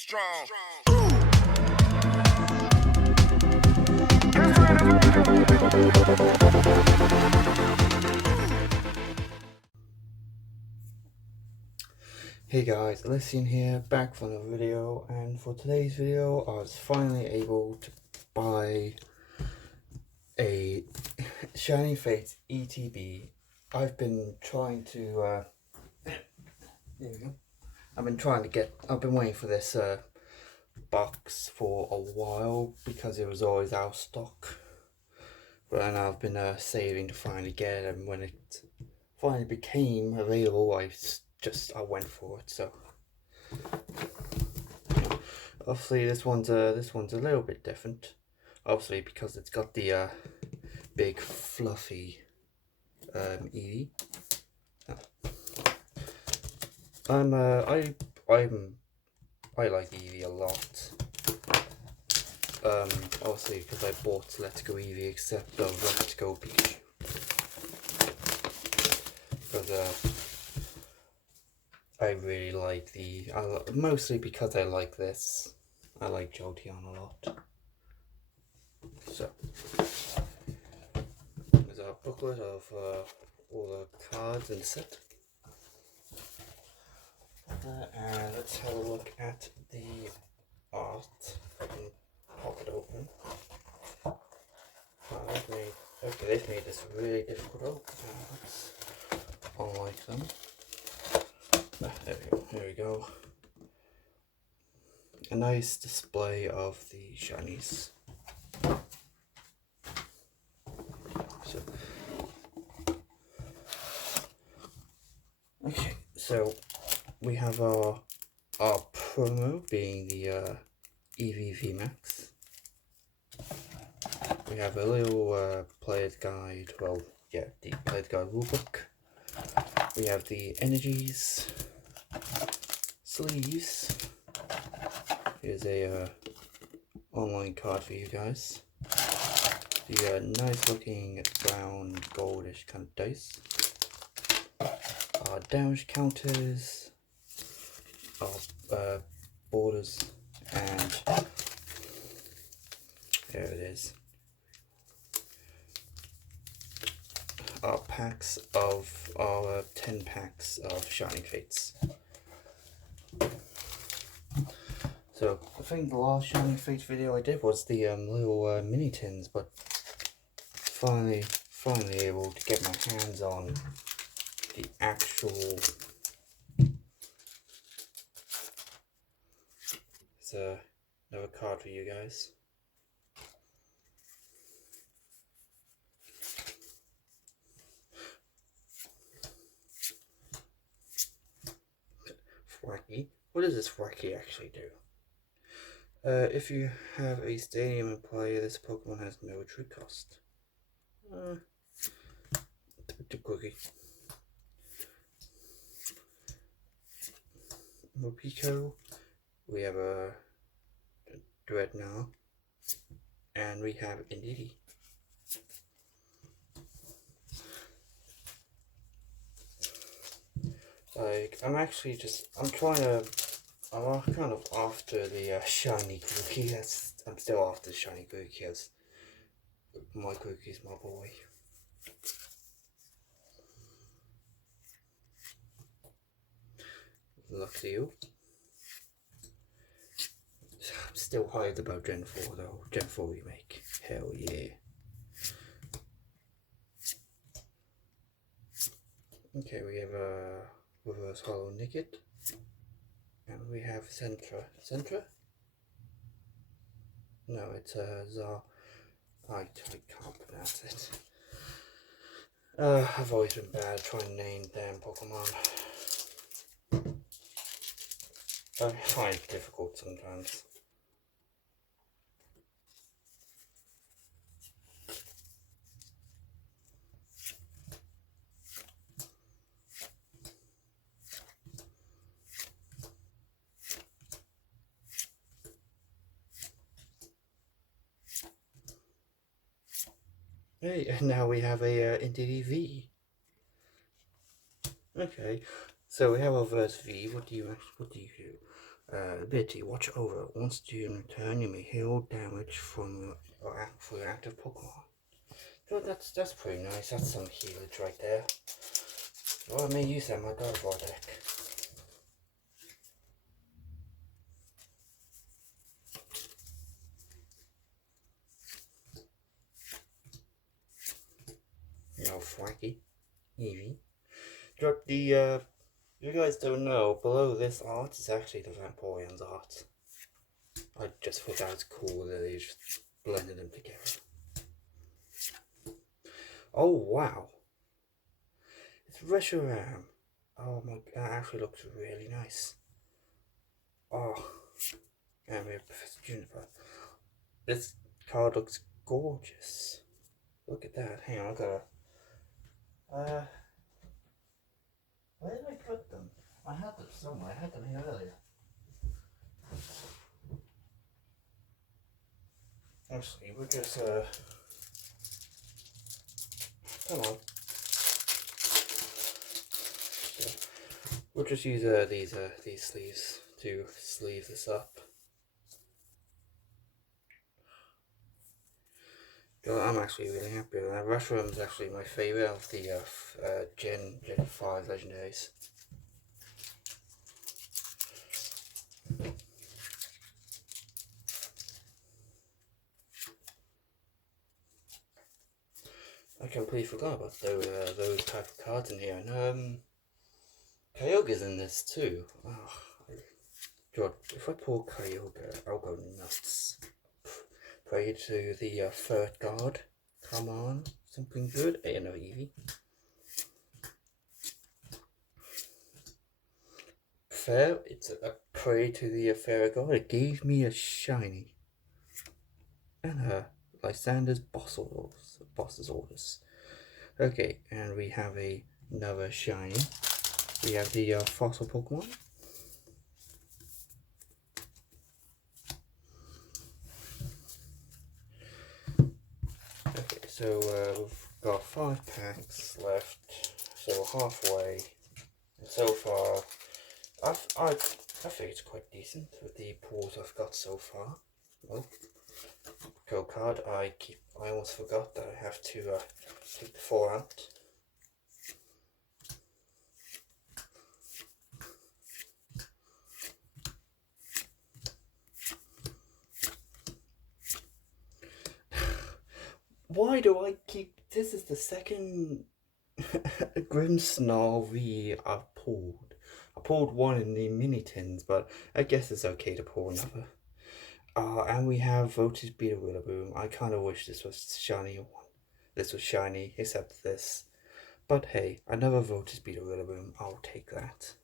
strong. Hey guys, Elysian here, back for another video, and for today's video I was finally able to buy a Shiny Fates ETB. I've been trying to, there we go. I've been waiting for this box for a while because it was always out of stock. But then I've been saving to finally get it, and when it finally became available, I went for it. So obviously this one's a little bit different. Obviously because it's got the big fluffy Eevee. I like Eevee a lot. Obviously because I bought Let's Go Eevee except Let's Go Pikachu. Because I really like mostly because I like this. I like Jolteon a lot. So there's a booklet of all the cards in the set. And let's have a look at the art. If I can pop it open. They've made this really difficult. Unlike them. There we go. A nice display of the shinies. So, okay, so we have our promo being the Eevee VMAX. We have a little player's guide, the player's guide rulebook. We have the energies, sleeves. Here's a online card for you guys. The nice looking brown goldish kind of dice. Our damage counters, our borders, and there it is. Our 10 packs of Shiny Fates. So I think the last Shiny Fates video I did was the little mini tins, but finally able to get my hands on the actual. It's another card for you guys. Wacky. What does this Wacky actually do? If you have a stadium in play, this Pokemon has no true cost. Too quickie. Mopico. We have a Dreadnought. And we have Indeedee. I'm kind of after the shiny Grookey. I'm still after the shiny Grookey, as my Grookey's my boy. Lucky you. I'm still hyped about Gen 4 though. Gen 4 remake. Hell yeah. Okay, we have a Reverse Hollow Nickit. And we have Centra? No, it's Zar. I can't pronounce it. I've always been bad at trying to name damn Pokemon. I find it difficult sometimes. Hey, and now we have a Indeedee V. Okay, so we have our verse V. What do you do? ability Watch Over. Once you return, you may heal damage from for your active Pokemon. So that's pretty nice. That's some healage right there. Well, I may use that in my Gardevoir deck. No, Frankie, Eevee. Drop the you guys don't know, below this art is actually the Vaporeon's art. I just thought that was cool that they just blended them together. Oh wow! It's Reshiram. Oh my, that actually looks really nice. Oh, and we have Professor Juniper. This card looks gorgeous. Look at that. Hang on, I gotta. Where did I put them? I had them somewhere. I had them here earlier. Actually, we'll just come on. We'll just use these sleeves to sleeve this up. I'm actually really happy with that. Reshiram is actually my favourite of the Gen 5 legendaries. I completely forgot about those type of cards in here. And Kyogre's in this too. Oh, God, if I pull Kyogre, I'll go nuts. Pray to the third god. Come on, something good. No, Eevee. Fair, it's a pray to the fairy god. It gave me a shiny. And Lysander's boss's orders. Okay, and we have another shiny. We have the fossil Pokemon. Okay, so we've got 5 packs left, so halfway. And so far, I think it's quite decent with the pulls I've got so far. Well, code card. I almost forgot that I have to take the 4 out. Why do I keep... This is the second Grimmsnarl V I've pulled. I pulled one in the mini tins, but I guess it's okay to pull another. And we have Voltage Beta Rillaboom. I kind of wish this was shiny one. This was shiny, except this. But hey, another Voltage Beta Rillaboom. I'll take that.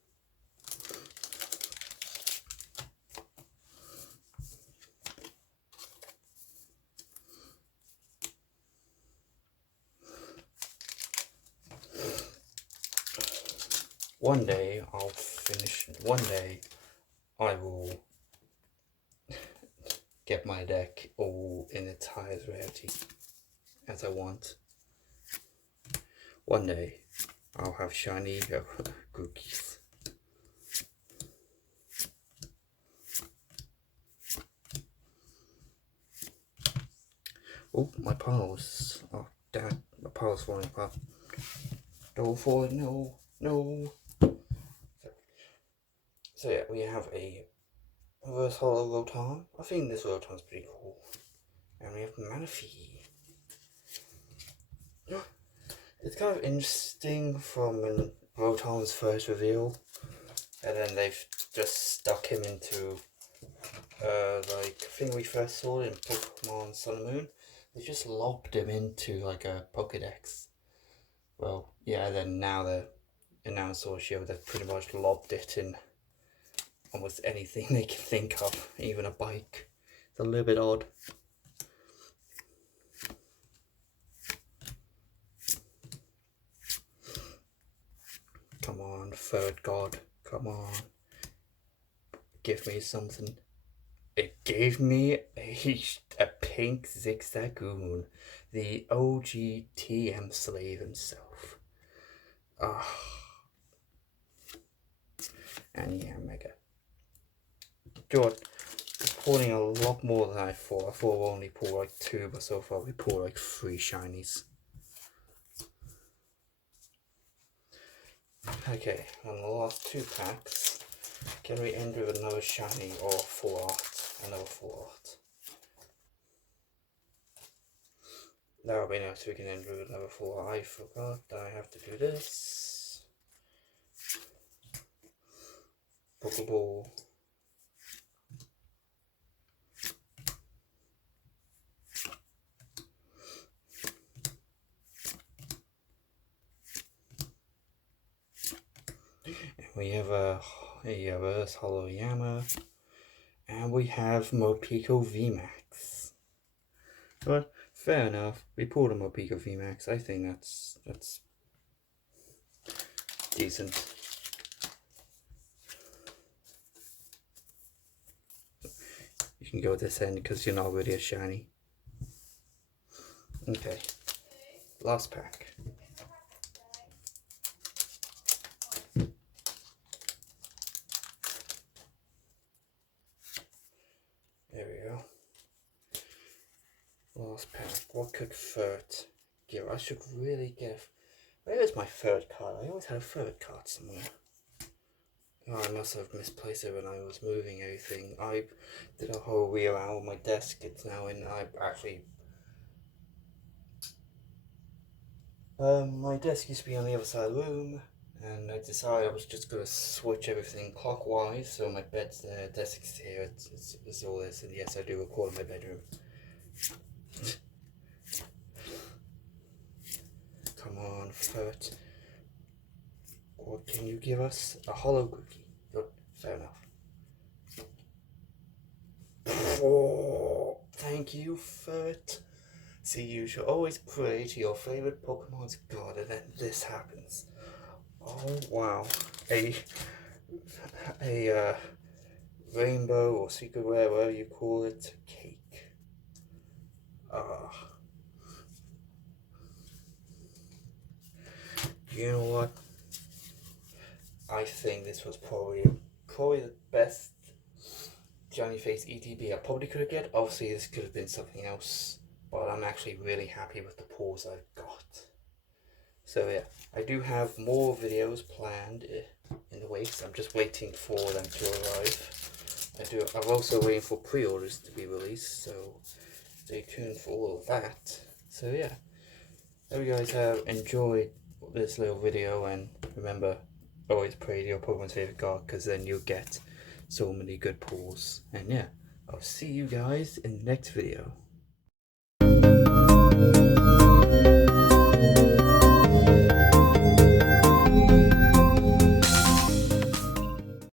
One day I'll finish. One day I will get my deck all in its highest rarity as I want. One day I'll have shiny cookies. Oh, my piles. Oh, damn. My pile's falling apart. Don't fall. No. No. So yeah, we have a reverse hollow Rotom. I think this Rotom's pretty cool. And we have Manaphy. It's kind of interesting from when Rotom's first reveal, and then they've just stuck him into like I think we first saw it in Pokemon Sun and Moon. They just lobbed him into like a Pokedex. Well, yeah, then now the announcer show they've pretty much lobbed it in almost anything they can think of, even a bike. It's a little bit odd. Come on, third god, come on. Give me something. It gave me a pink Zigzagoon, the OG TM slave himself. And yeah, Mega. George, we're pulling a lot more than I thought. I thought we'll only pull like 2, but so far we pulled like 3 shinies. Okay, on the last 2 packs, can we end with another shiny or full art? Another full art. That would be nice if we can end with another full art. I forgot that I have to do this. Pokeball. We have a reverse Hollow Yama, and we have Mopico VMAX. But fair enough, we pulled a Mopico VMAX. I think that's decent. You can go this end because you're not really a shiny. Okay, last pack. There we go. Last pack. What could third give? I should really give. Where is my third card? I always had a third card somewhere. Oh, I must have misplaced it when I was moving everything. I did a whole rearound with my desk. It's now in. I actually. My desk used to be on the other side of the room, and I decided I was just gonna switch everything clockwise. So my bed's there, desk's here. It's all this, and yes, I do record in my bedroom. Come on, third. What can you give us? A hollow cookie. Good, fair enough. Oh, thank you, Fert. See, you should always pray to your favorite Pokemon's god, and then this happens. Oh wow, a rainbow or secret rare, whatever you call it, cake. You know what? I think this was probably the best Johnny Face ETB I probably could have get. Obviously, this could have been something else, but I'm actually really happy with the pulls I've got. So yeah, I do have more videos planned in the weeks. I'm just waiting for them to arrive. I'm also waiting for pre-orders to be released, so stay tuned for all of that. So yeah, hope you guys have enjoyed this little video, and remember, always pray to your Pokemon's favorite god, because then you'll get so many good pulls. And yeah, I'll see you guys in the next video.